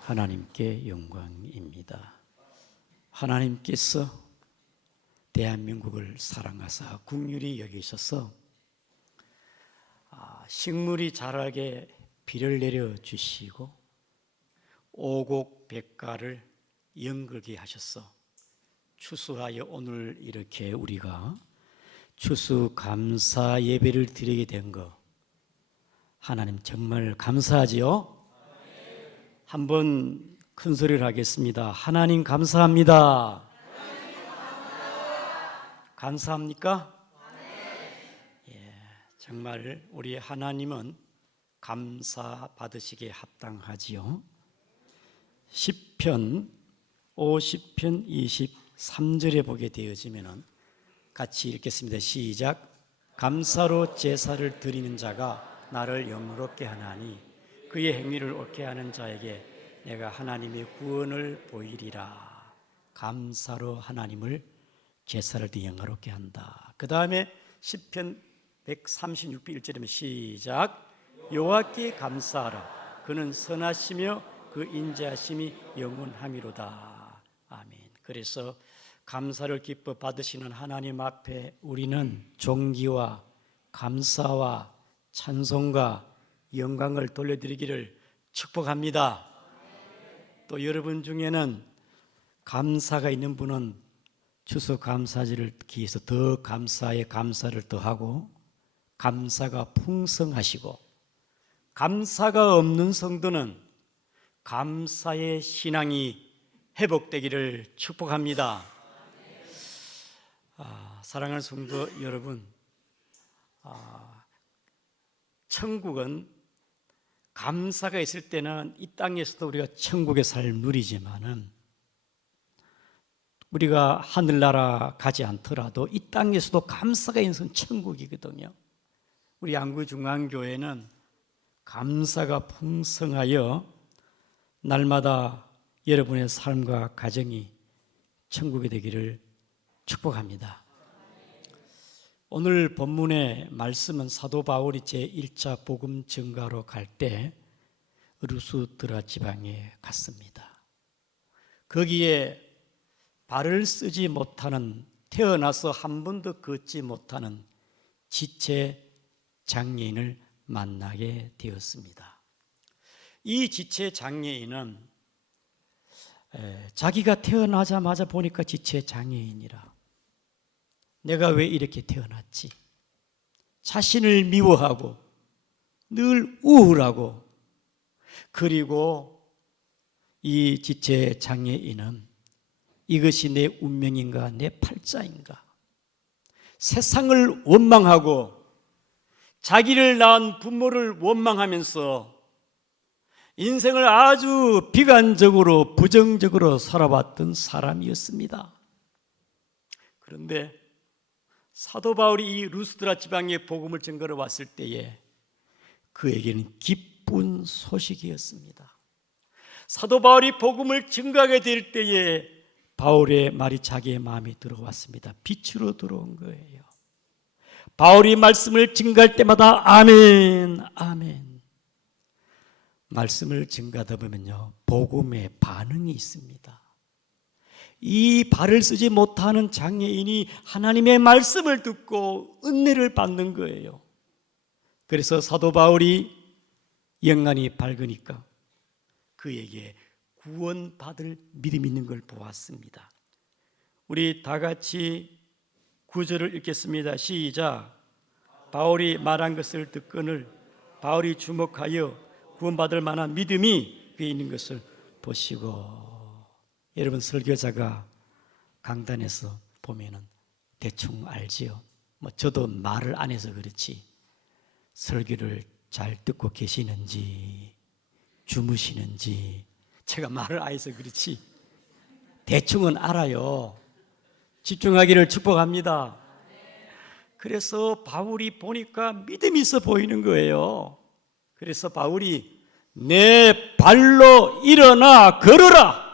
하나님께 영광입니다. 하나님께서 대한민국을 사랑하사 긍휼히 여기셔서 식물이 자라게 비를 내려주시고 오곡백과를 연글게 하셔서 추수하여 오늘 이렇게 우리가 추수감사 예배를 드리게 된 것, 하나님 정말 감사하지요? 한번 큰 소리를 하겠습니다. 하나님 감사합니다. 감사합니까? 정말 우리 하나님은 감사 받으시기에 합당하지요. 시편 50편 23절에 보게 되어지면 같이 읽겠습니다. 시작. 감사로 제사를 드리는 자가 나를 영롭게 하나니 그의 행위를 옳게 하는 자에게 내가 하나님의 구원을 보이리라. 감사로 하나님을 제사를 드려 영화롭게 한다. 그 다음에 시편 136편 1절이면 시작. 여호와께 감사하라. 그는 선하시며 그 인자하심이 영원함이로다. 아멘. 그래서 감사를 기뻐 받으시는 하나님 앞에 우리는 존귀와 감사와 찬송과 영광을 돌려드리기를 축복합니다. 또 여러분 중에는 감사가 있는 분은 추수감사절을 기해서 더 감사에 감사를 더하고 감사가 풍성하시고, 감사가 없는 성도는 감사의 신앙이 회복되기를 축복합니다. 사랑하는 성도 여러분, 천국은 감사가 있을 때는 이 땅에서도 우리가 천국의 삶을 누리지만은 우리가 하늘나라 가지 않더라도 이 땅에서도 감사가 있는 천국이거든요. 우리 양구중앙교회는 감사가 풍성하여 날마다 여러분의 삶과 가정이 천국이 되기를 축복합니다. 오늘 본문의 말씀은 사도 바울이 제1차 복음 전가로 갈 때 루스드라 지방에 갔습니다. 거기에 발을 쓰지 못하는, 태어나서 한 번도 걷지 못하는 지체 장애인을 만나게 되었습니다. 이 지체 장애인은 자기가 태어나자마자 보니까 지체 장애인이라, 내가 왜 이렇게 태어났지? 자신을 미워하고 늘 우울하고, 그리고 이 지체 장애인은 이것이 내 운명인가 내 팔자인가, 세상을 원망하고 자기를 낳은 부모를 원망하면서 인생을 아주 비관적으로 부정적으로 살아왔던 사람이었습니다. 그런데 사도 바울이 이 루스드라 지방에 복음을 전가로 왔을 때에 그에게는 기쁜 소식이었습니다. 사도 바울이 복음을 전가하게 될 때에 바울의 말이 자기의 마음에 들어왔습니다. 빛으로 들어온 거예요. 바울이 말씀을 증거할 때마다 아멘, 아멘. 말씀을 증거하다 보면요, 복음의 반응이 있습니다. 이 발을 쓰지 못하는 장애인이 하나님의 말씀을 듣고 은혜를 받는 거예요. 그래서 사도 바울이 영안이 밝으니까 그에게 구원받을 믿음이 있는 걸 보았습니다. 우리 다 같이 9절을 읽겠습니다. 시작. 바울이 말한 것을 듣거늘 바울이 주목하여 구원받을 만한 믿음이 그에 있는 것을 보시고. 여러분, 설교자가 강단에서 보면은 대충 알지요. 저도 말을 안 해서 그렇지 설교를 잘 듣고 계시는지 주무시는지 제가 말을 안 해서 그렇지 대충은 알아요. 집중하기를 축복합니다. 그래서 바울이 보니까 믿음이 있어 보이는 거예요. 그래서 바울이 내 발로 일어나 걸어라.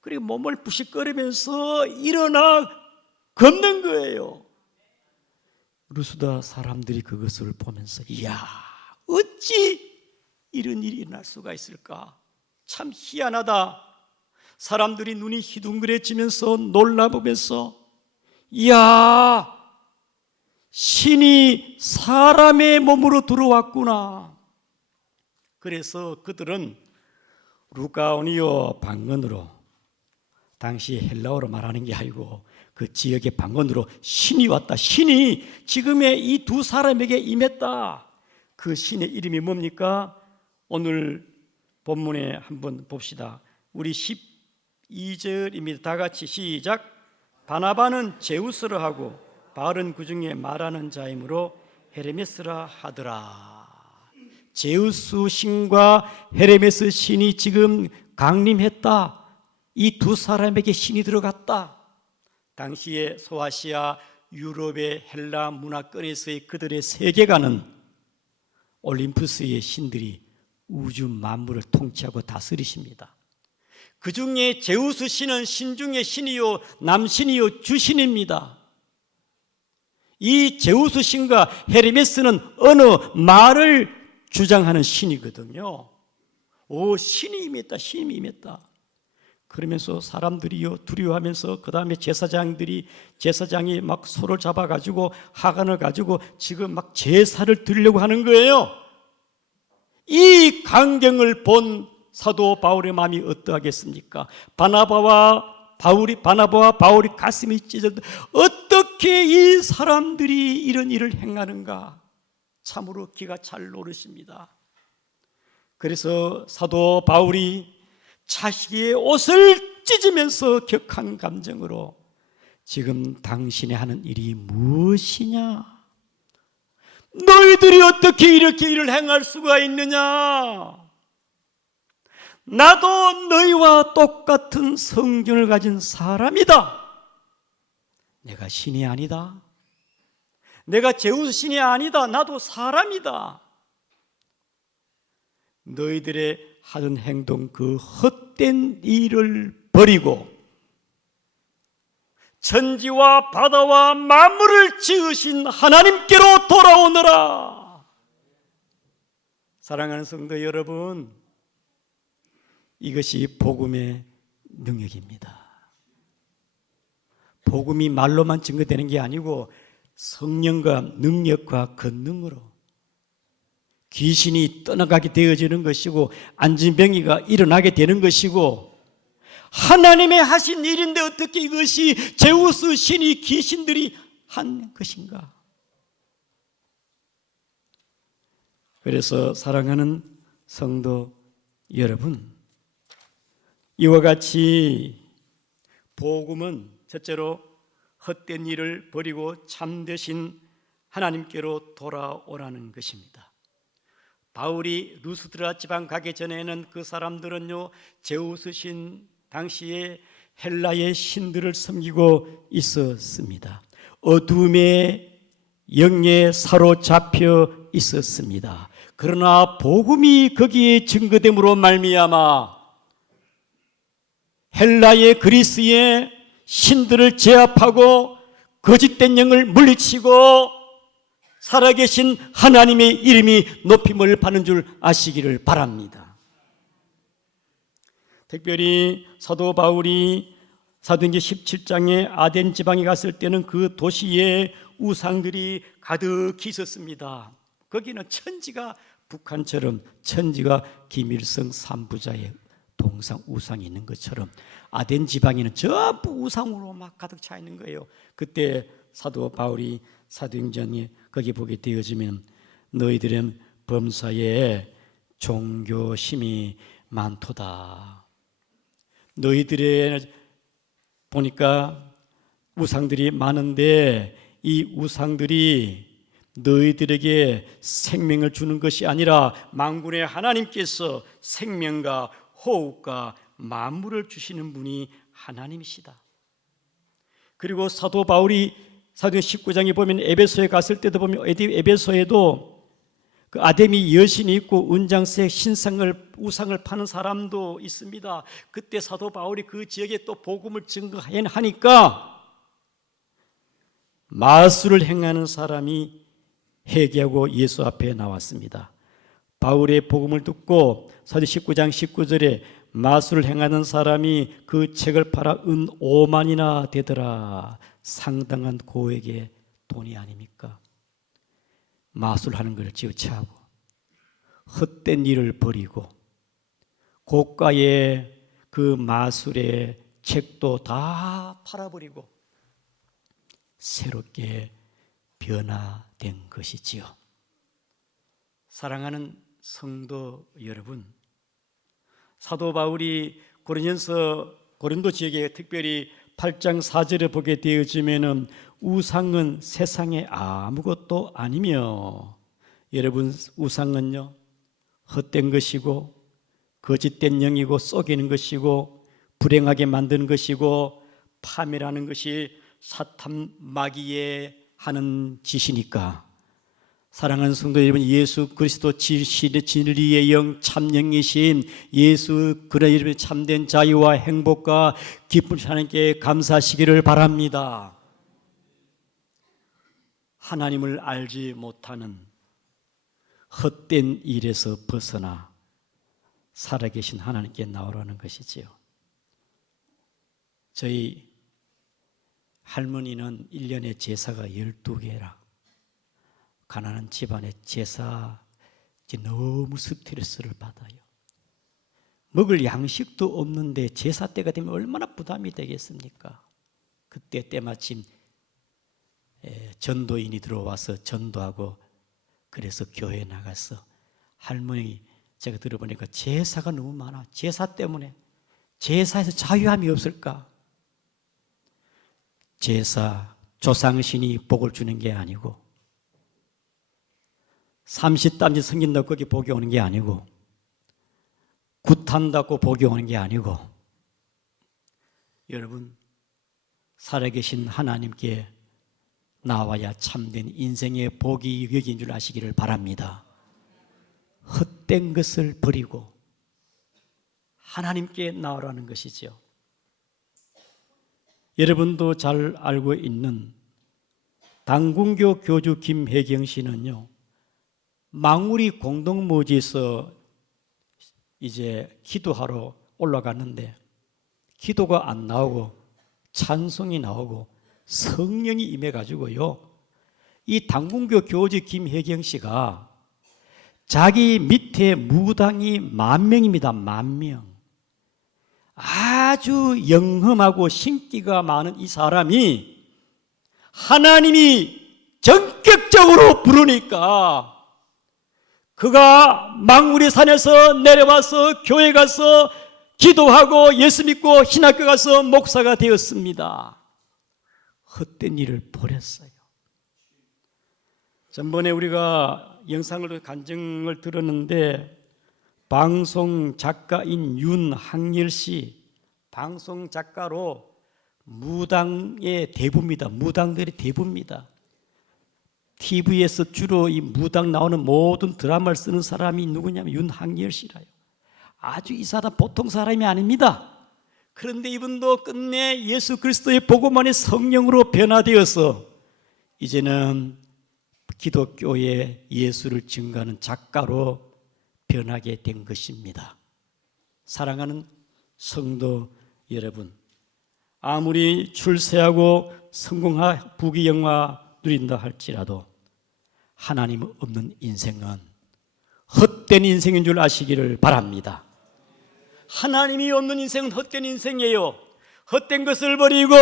그리고 몸을 부식거리면서 일어나 걷는 거예요. 루스다 사람들이 그것을 보면서 이야, 어찌 이런 일이 날 수가 있을까? 참 희한하다. 사람들이 눈이 희둥그레지면서 놀라보면서 이야, 신이 사람의 몸으로 들어왔구나. 그래서 그들은 루카오니오 방언으로, 당시 헬라어로 말하는 게 아니고 그 지역의 방언으로 신이 왔다, 신이 지금의 이 두 사람에게 임했다. 그 신의 이름이 뭡니까? 오늘 본문에 한번 봅시다. 우리 12절입니다. 다 같이 시작. 바나바는 제우스라 하고 바울은 그 중에 말하는 자이므로 헤르메스라 하더라. 제우스 신과 헤르메스 신이 지금 강림했다. 이 두 사람에게 신이 들어갔다. 당시에 소아시아 유럽의 헬라 문화권에서의 그들의 세계관은 올림푸스의 신들이 우주 만물을 통치하고 다스리십니다. 그 중에 제우스 신은 신 중의 신이요 남신이요 주신입니다. 이 제우스 신과 헤르메스는 어느 말을 주장하는 신이거든요. 오, 신이 임했다, 신이 임했다. 그러면서 사람들이요 두려워하면서 그 다음에 제사장이 막 소를 잡아가지고 하관을 가지고 지금 막 제사를 드리려고 하는 거예요. 이 광경을 본 사도 바울의 마음이 어떠하겠습니까? 바나바와 바울이 가슴이 찢어져 어떻게 이 사람들이 이런 일을 행하는가? 참으로 기가 잘 노르십니다. 그래서 사도 바울이 자식의 옷을 찢으면서 격한 감정으로 지금 당신이 하는 일이 무엇이냐? 너희들이 어떻게 이렇게 일을 행할 수가 있느냐? 나도 너희와 똑같은 성전을 가진 사람이다. 내가 신이 아니다. 내가 제우스 신이 아니다. 나도 사람이다. 너희들의 하던 행동, 그 헛된 일을 버리고 천지와 바다와 만물을 지으신 하나님께로 돌아오너라. 사랑하는 성도 여러분, 이것이 복음의 능력입니다. 복음이 말로만 증거되는 게 아니고 성령과 능력과 권능으로 귀신이 떠나가게 되어지는 것이고 안진병이가 일어나게 되는 것이고 하나님의 하신 일인데 어떻게 이것이 제우스 신이 귀신들이 한 것인가? 그래서 사랑하는 성도 여러분, 이와 같이 복음은 첫째로 헛된 일을 버리고 참되신 하나님께로 돌아오라는 것입니다. 바울이 루스드라 지방 가기 전에는 그 사람들은요 제우스 신 당시에 헬라의 신들을 섬기고 있었습니다. 어둠의 영에 사로잡혀 있었습니다. 그러나 복음이 거기에 증거됨으로 말미암아 헬라의 그리스의 신들을 제압하고 거짓된 영을 물리치고 살아계신 하나님의 이름이 높임을 받는 줄 아시기를 바랍니다. 특별히 사도 바울이 사도행전 17장에 아덴 지방에 갔을 때는 그 도시에 우상들이 가득히 있었습니다. 거기는 천지가 북한처럼 천지가 김일성 삼부자의 동상 우상이 있는 것처럼 아덴 지방에는 전부 우상으로 막 가득 차 있는 거예요. 그때 사도 바울이 사도행전에 거기 보게 되어지면 너희들은 범사에 종교심이 많도다. 너희들의 보니까 우상들이 많은데 이 우상들이 너희들에게 생명을 주는 것이 아니라 만군의 하나님께서 생명과 호흡과 만물을 주시는 분이 하나님이시다. 그리고 사도 바울이 사도행 19장에 보면 에베소에 갔을 때도 보면 에베소에도 그 아데미 여신이 있고 은장색 신상을 우상을 파는 사람도 있습니다. 그때 사도 바울이 그 지역에 또 복음을 증거하니까 마술을 행하는 사람이 회개하고 예수 앞에 나왔습니다. 바울의 복음을 듣고 사도 19장 19절에 마술을 행하는 사람이 그 책을 팔아 은 5만이나 되더라. 상당한 고액의 돈이 아닙니까? 마술하는 것을 지우치하고 헛된 일을 버리고 고가의 그 마술의 책도 다 팔아버리고 새롭게 변화된 것이지요. 사랑하는 성도 여러분, 사도 바울이 고린도 지역에 특별히 8장 4절에 보게 되어지면은 우상은 세상에 아무것도 아니며, 여러분 우상은요 헛된 것이고 거짓된 영이고 속이는 것이고 불행하게 만드는 것이고 파멸하는 것이 사탄 마귀의 하는 짓이니까, 사랑하는 성도 여러분, 예수 그리스도 진리의 영 참영이신 예수 그리스도의 참된 자유와 행복과 기쁨 하나님께 감사하시기를 바랍니다. 하나님을 알지 못하는 헛된 일에서 벗어나 살아계신 하나님께 나오라는 것이지요. 저희 할머니는 1년에 제사가 12개라. 가난한 집안의 제사 너무 스트레스를 받아요. 먹을 양식도 없는데 제사 때가 되면 얼마나 부담이 되겠습니까? 그때 때마침 전도인이 들어와서 전도하고, 그래서 교회에 나가서 할머니 제가 들어보니까 제사가 너무 많아. 제사 때문에 제사에서 자유함이 없을까? 제사, 조상신이 복을 주는 게 아니고 30단지 성긴다고 거기 복이 오는 게 아니고 굿한다고 복이 오는 게 아니고, 여러분 살아계신 하나님께 나와야 참된 인생의 복이 여기인 줄 아시기를 바랍니다. 헛된 것을 버리고 하나님께 나오라는 것이죠. 여러분도 잘 알고 있는 당군교 교주 김혜경 씨는요, 망우리 공동모지에서 이제 기도하러 올라갔는데 기도가 안 나오고 찬송이 나오고 성령이 임해가지고요, 이 당군교 교주 김혜경 씨가 자기 밑에 무당이 10,000명입니다. 10,000명. 아주 영험하고 신기가 많은 이 사람이 하나님이 전격적으로 부르니까 그가 망우리 산에서 내려와서 교회 가서 기도하고 예수 믿고 신학교 가서 목사가 되었습니다. 헛된 일을 버렸어요. 전번에 우리가 영상을 간증을 들었는데, 방송 작가인 윤학열 씨, 방송 작가로 무당의 대부입니다. 무당들의 대부입니다. TV에서 주로 이 무당 나오는 모든 드라마를 쓰는 사람이 누구냐면 윤학열 씨라요. 아주 이 사람 보통 사람이 아닙니다. 그런데 이분도 끝내 예수 그리스도의 복음만의 성령으로 변화되어서 이제는 기독교의 예수를 증거하는 작가로 변하게 된 것입니다. 사랑하는 성도 여러분, 아무리 출세하고 성공하 부귀영화 누린다 할지라도 하나님 없는 인생은 헛된 인생인 줄 아시기를 바랍니다. 하나님이 없는 인생은 헛된 인생이에요. 헛된 것을 버리고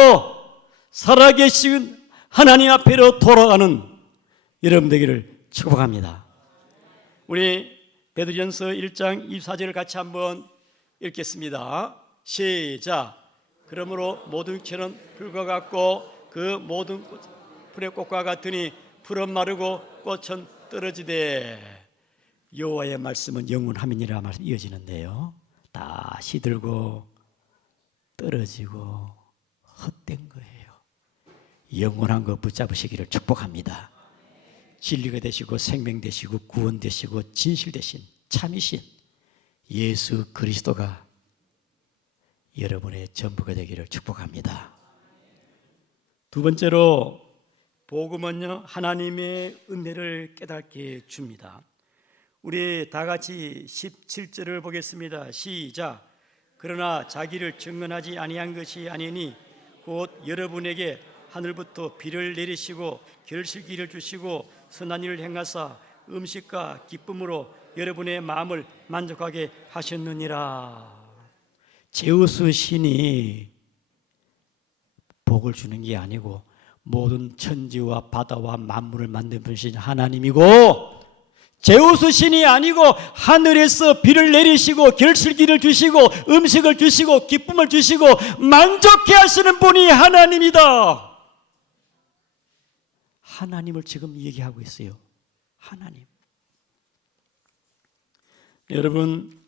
살아계신 하나님 앞으로 돌아가는 여러분 되기를 축복합니다. 우리 베드로전서 1장 24절을 같이 한번 읽겠습니다. 시작. 그러므로 모든 육체는 풀과 같고 그 모든 풀의 꽃과 같으니 풀은 마르고 꽃은 떨어지되 여호와의 말씀은 영원함이니라 말씀 이어지는데요, 다시 들고 떨어지고 헛된 거예요. 영원한 거 붙잡으시기를 축복합니다. 진리가 되시고 생명 되시고 구원 되시고 진실 되신 참이신 예수 그리스도가 여러분의 전부가 되기를 축복합니다. 두 번째로, 복음은요 하나님의 은혜를 깨닫게 줍니다. 우리 다 같이 17절을 보겠습니다. 시작. 그러나 자기를 증언하지 아니한 것이 아니니 곧 여러분에게 하늘부터 비를 내리시고 결실기를 주시고 선한 일을 행하사 음식과 기쁨으로 여러분의 마음을 만족하게 하셨느니라. 제우스 신이 복을 주는 게 아니고 모든 천지와 바다와 만물을 만든 분이신 하나님이고, 제우스 신이 아니고 하늘에서 비를 내리시고 결실기를 주시고 음식을 주시고 기쁨을 주시고 만족해 하시는 분이 하나님이다. 하나님을 지금 얘기하고 있어요. 하나님. 여러분,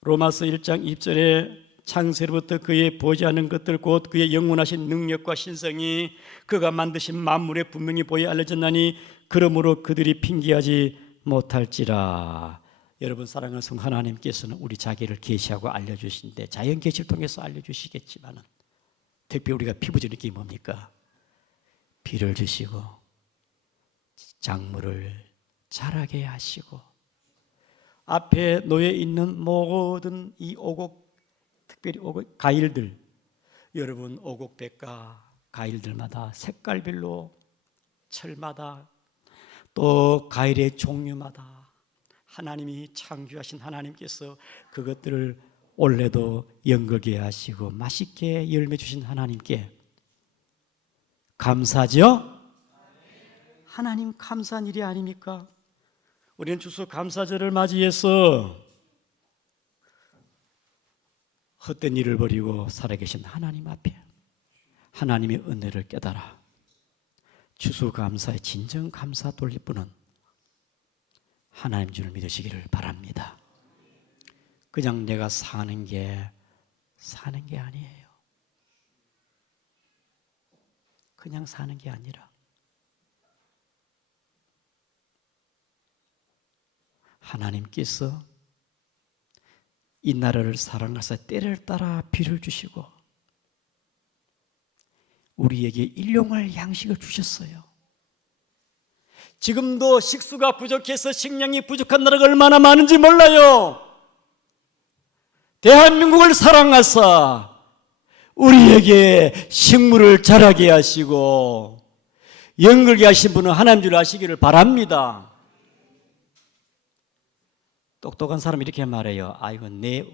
로마서 1장 20절에 창세로부터 그의 보지 않은 것들 곧 그의 영원하신 능력과 신성이 그가 만드신 만물에 분명히 보여 알려졌나니 그러므로 그들이 핑계하지 못할지라. 여러분 사랑하는 성 하나님께서는 우리 자기를 계시하고 알려주신데 자연 계시를 통해서 알려주시겠지만 특별히 우리가 피부적인 게 뭡니까? 비를 주시고 작물을 자라게 하시고 앞에 놓여 있는 모든 이 오곡, 특별히 오곡 과일들, 여러분 오곡백과 과일들마다 색깔별로 철마다 또 과일의 종류마다 하나님이 창조하신 하나님께서 그것들을 올해도 연거게 하시고 맛있게 열매 주신 하나님께 감사죠? 하나님 감사한 일이 아닙니까? 우리는 추수감사절을 맞이해서 헛된 일을 버리고 살아계신 하나님 앞에 하나님의 은혜를 깨달아 추수감사의 진정 감사 돌릴 분은 하나님 줄 믿으시기를 바랍니다. 그냥 내가 사는 게 아니에요. 그냥 사는 게 아니라 하나님께서 이 나라를 사랑하사 때를 따라 비를 주시고 우리에게 일용할 양식을 주셨어요. 지금도 식수가 부족해서 식량이 부족한 나라가 얼마나 많은지 몰라요. 대한민국을 사랑하사 우리에게 식물을 자라게 하시고 연결게 하신 분은 하나님 줄 아시기를 바랍니다. 똑똑한 사람이 이렇게 말해요. 아이고 내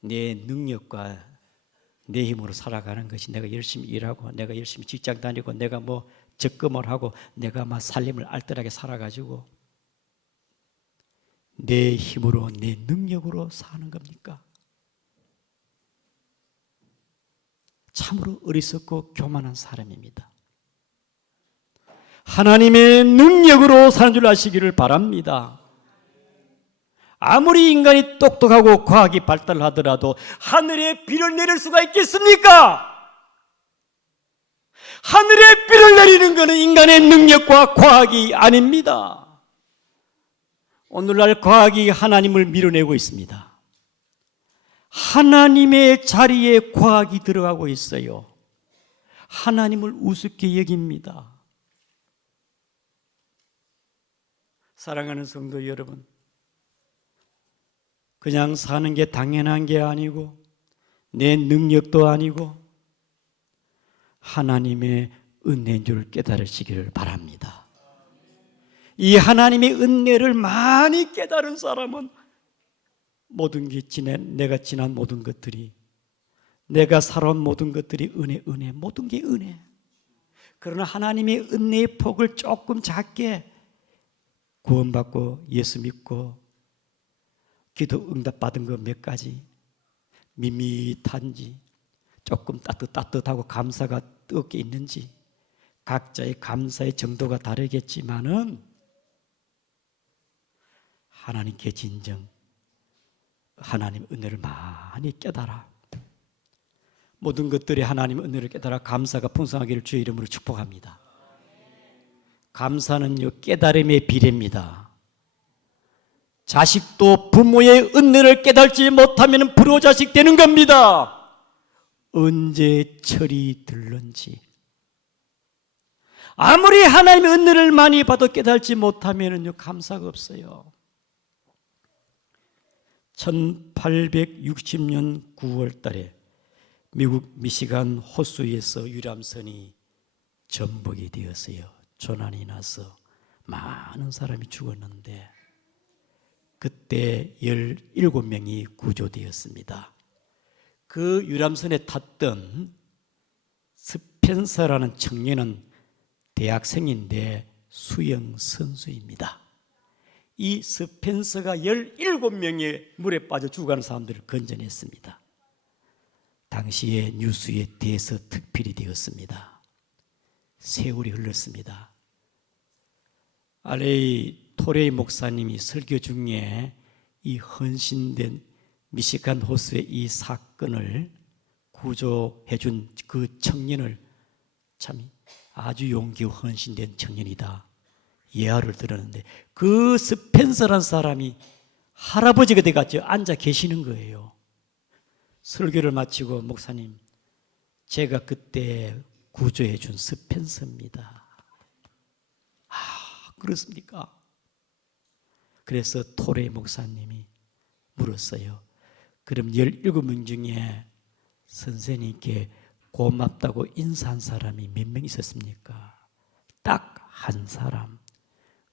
능력과 내 힘으로 살아가는 것이 내가 열심히 일하고 내가 열심히 직장 다니고 내가 뭐 적금을 하고 내가 막 살림을 알뜰하게 살아가지고 내 힘으로 내 능력으로 사는 겁니까? 참으로 어리석고 교만한 사람입니다. 하나님의 능력으로 사는 줄 아시기를 바랍니다. 아무리 인간이 똑똑하고 과학이 발달하더라도 하늘에 비를 내릴 수가 있겠습니까? 하늘에 비를 내리는 것은 인간의 능력과 과학이 아닙니다. 오늘날 과학이 하나님을 밀어내고 있습니다. 하나님의 자리에 과학이 들어가고 있어요. 하나님을 우습게 여깁니다. 사랑하는 성도 여러분, 그냥 사는 게 당연한 게 아니고 내 능력도 아니고 하나님의 은혜인 줄 깨달으시기를 바랍니다. 이 하나님의 은혜를 많이 깨달은 사람은 모든 게 내가 지난 모든 것들이 내가 살아온 모든 것들이 은혜 모든 게 은혜. 그러나 하나님의 은혜의 폭을 조금 작게 구원받고 예수 믿고 기도 응답받은 거 몇 가지 밋밋한지 조금 따뜻하고 감사가 뜨겁게 있는지 각자의 감사의 정도가 다르겠지만은 하나님께 진정 하나님의 은혜를 많이 깨달아 모든 것들이 하나님의 은혜를 깨달아 감사가 풍성하기를 주의 이름으로 축복합니다. 감사는요 깨달음의 비례입니다. 자식도 부모의 은혜를 깨달지 못하면 불효자식 되는 겁니다. 언제 철이 들는지 아무리 하나님의 은혜를 많이 받아 깨달지 못하면요 감사가 없어요. 1860년 9월 달에 미국 미시간 호수에서 유람선이 전복이 되었어요. 조난이 나서 많은 사람이 죽었는데 그때 17명이 구조되었습니다. 그 유람선에 탔던 스펜서라는 청년은 대학생인데 수영 선수입니다. 이 스펜서가 17명의 물에 빠져 죽어가는 사람들을 건져냈습니다. 당시에 뉴스에 대해서 특필이 되었습니다. 세월이 흘렀습니다. 알레이 토레이 목사님이 설교 중에 이 헌신된 미시간 호수의 이 사건을 구조해 준 그 청년을 참 아주 용기와 헌신된 청년이다 예화를 들었는데 그 스펜서란 사람이 할아버지가 돼가지고 앉아 계시는 거예요. 설교를 마치고 목사님 제가 그때 구조해 준 스펜서입니다. 아 그렇습니까? 그래서 토레이 목사님이 물었어요. 그럼 17명 중에 선생님께 고맙다고 인사한 사람이 몇 명 있었습니까? 딱 한 사람,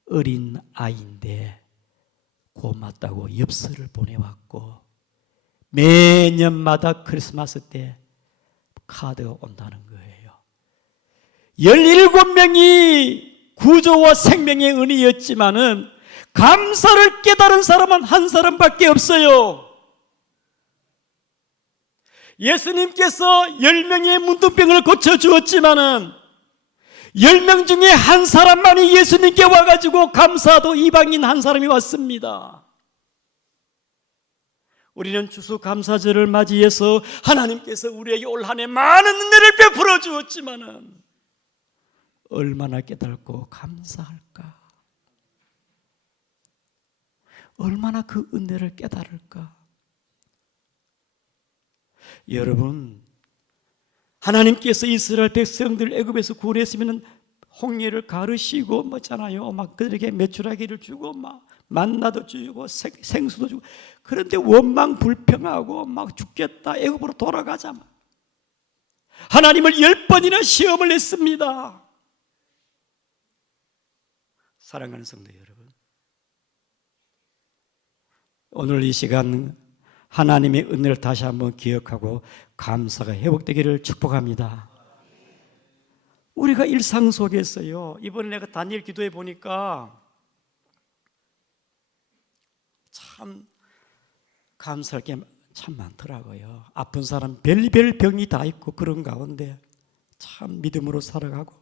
어린 아이인데 고맙다고 엽서를 보내왔고 매년마다 크리스마스 때 카드가 온다는 거예요. 17명이 구조와 생명의 은혜였지만은 감사를 깨달은 사람은 한 사람밖에 없어요. 예수님께서 10명의 문둥병을 고쳐주었지만은 10명 중에 한 사람만이 예수님께 와가지고 감사도 이방인 한 사람이 왔습니다. 우리는 추수감사절을 맞이해서 하나님께서 우리에게 올 한 해 많은 은혜를 베풀어 주었지만은 얼마나 깨닫고 감사할까? 얼마나 그 은혜를 깨달을까? 여러분, 하나님께서 이스라엘 백성들 애굽에서 구원했으면 홍해를 가르시고 뭐잖아요. 막 그들에게 메추라기를 주고 막 만나도 주고 생수도 주고 그런데 원망 불평하고 막 죽겠다 애굽으로 돌아가자 막. 하나님을 10번이나 시험을 했습니다. 사랑하는 성도 여러분, 오늘 이 시간 하나님의 은혜를 다시 한번 기억하고 감사가 회복되기를 축복합니다. 우리가 일상 속에서요, 이번에 내가 다니엘 기도해 보니까 참 감사할 게 참 많더라고요. 아픈 사람 별별 병이 다 있고 그런 가운데 참 믿음으로 살아가고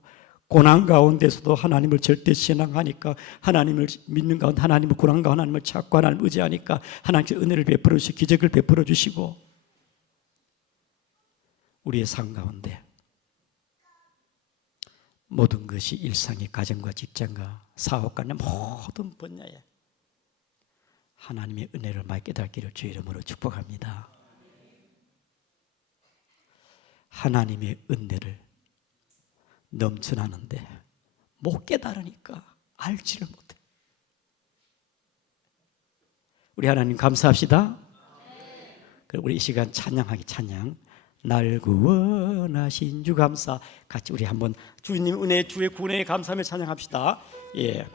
고난 가운데서도 하나님을 절대 신앙하니까 하나님을 믿는 가운데 하나님을 고난과 하나님을 찾고 하나님을 의지하니까 하나님께서 은혜를 베풀어 주시고 기적을 베풀어 주시고 우리의 삶 가운데 모든 것이 일상의 가정과 직장과 사업과 모든 분야에 하나님의 은혜를 많이 깨닫기를 주의 이름으로 축복합니다. 하나님의 은혜를 넘쳐나는데 못 깨달으니까 알지를 못해. 우리 하나님 감사합시다. 그리고 우리 이 시간 찬양하기 찬양 날 구원하신 주 감사 같이 우리 한번 주님 은혜 주의 구원에 감사하며 찬양합시다. 예.